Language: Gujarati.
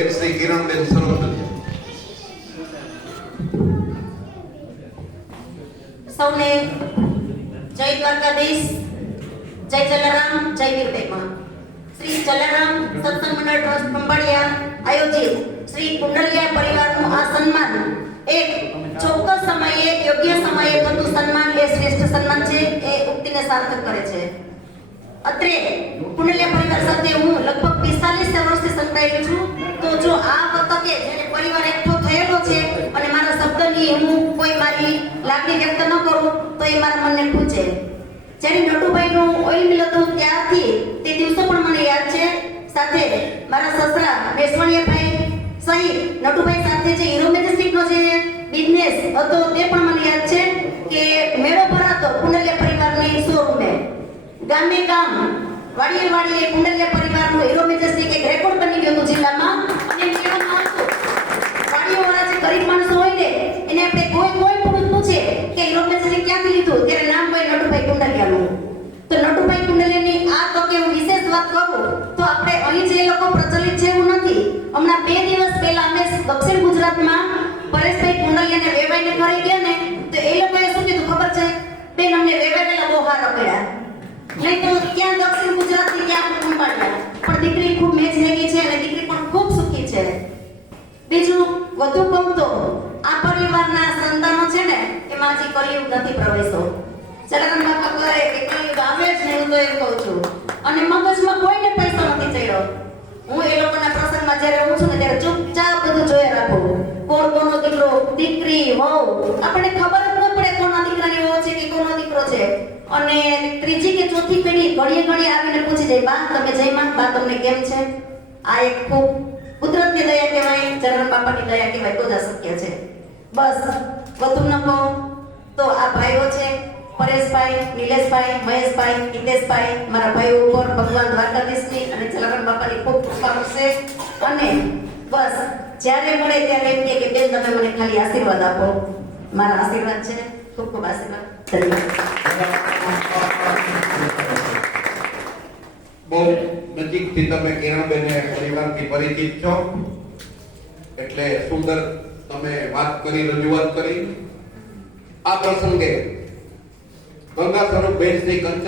બેન શ્રી કિરણબેન સરોવરિયા. સૌને જય દ્વારકાધીશ, જય જલારામ, જય વીરબેમાં. શ્રી જલારામ સત્સંગ મંડળ ટ્રસ્ટ ખંભાળિયા આયોજિત શ્રી કુંડલિયા પરિવારનું આ સન્માન એક ચોક્કસ સમયે યોગ્ય સમયે થતું સન્માન એ શ્રેષ્ઠ સન્માન છે, એ ઉક્તિને સાર્થક કરે છે. અત્રે કુંડલિયા પરિવાર સાથે હું લગભગ 45 વર્ષથી સંકળાયેલી છું. તો જો આ વખતે જ્યારે પરિવાર એકઠો થયેલો છે અને મારા શબ્દની હું કોઈ મારી લાગણી વ્યક્ત ન કરું તો એ મારા મનને ખૂંચે. જ્યારે નટુભાઈનું ઓઇલ મિલ હતું ત્યારથી તે દિવસો પણ મને યાદ છે. સાથે મારા સસરા બેસવાણીયાભાઈ સહિત નટુભાઈ સાથે જે હીરો મેજેસ્ટિકનો જે બિઝનેસ હતો તે પણ મને યાદ છે કે મેળો ભરાતો કુંડલિયા પરિવારની શોરૂમે. ગામે ગામ વાડીએ વાડીએ કુંડલિયા પરિવારનું હીરો મેજેસ્ટિક એક રેકોર્ડ બની ગયો હતો જિલ્લામાં. અને કહેવામાં આવતું વાડીઓવાળા જે ગરીબ માણસો હોય ને એને આપણે કોઈ પણ પૂછે કે હીરો મેજેસ્ટિક ક્યાંથી લીધું ત્યારે નામ હોય નટુભાઈ કુંડલિયાનું. તો નટુભાઈ કુંડલિયાની આ તકે હું વિશેષ વાત કરું તો આપણે અહીં જે લોકો પ્રચલિત છે એવું નથી. હમણાં 2 દિવસ પહેલા અમે દક્ષિણ ગુજરાતમાં પરેશભાઈ કુંડલિયાને વેવાઈને ઘરે ગયા ને તો એ લોકોએ શું કીધું ખબર છે? બેન અમને વેવાયેલા બહુ હારા પડ્યા. નહીં તો ત્યાં દક્ષિણ ગુજરાતથી ત્યાં ખંભાળિયા. પણ દીકરી ખૂબ મેચ લાગી છે અને દીકરી પણ ખૂબ સુખી છે. બીજું વધુ કહું તો આ પરિવારના સંતાનો છે ને એમાં હજી કલયુગ નથી પ્રવેશો. જલારામ બાપા કરે કે કલયુગ આવે જ નહીં, હું તો એમ કહું છું. અને મગજમાં કોઈને પૈસા નથી ચડ્યો. હું એ લોકોના પ્રસંગમાં જ્યારે રહું છું ને ત્યારે ચૂપચાપ બધું જોયા રાખું. કોણ કોનો દીકરો, દીકરી, વહુ, આપણને ખબર જ ન પડે કોના દીકરાની વહુ છે કે કોનો દીકરો છે. અને ત્રીજી કે ચોથી પેઢી ઘડીએ ઘડીએ આવીને પૂછી જાય, બા તમે જય માં, બા તમને કેમ છે? આ એક ખૂબ કુદરતની દયા કહેવાય, જલારામ બાપાની દયા કહેવાય, તો જ આ શક્ય છે. બસ વધુ ન કહું તો આ ભાઈઓ છે પરેશભાઈ, નિલેશભાઈ, મહેશભાઈ, હિતેશભાઈ, મારા ભાઈઓ ઉપર ભગવાન દ્વારકાધીશની અને જલારામ બાપાની ખૂબ કૃપા કરશે. અને બસ જ્યારે મળે ત્યારે એમ કે બેન તમે મને ખાલી આશીર્વાદ આપો. મારા આશીર્વાદ છે, ખૂબ ખૂબ આશીર્વાદ. બહુ નજીકથી તમે કિરણબેને પરિવારથી પરિચિત છો એટલે સુંદર તમે વાત કરી, રજૂઆત કરી. આ પ્રસંગે ગંગા સ્વરૂપ બેન શ્રી કંચન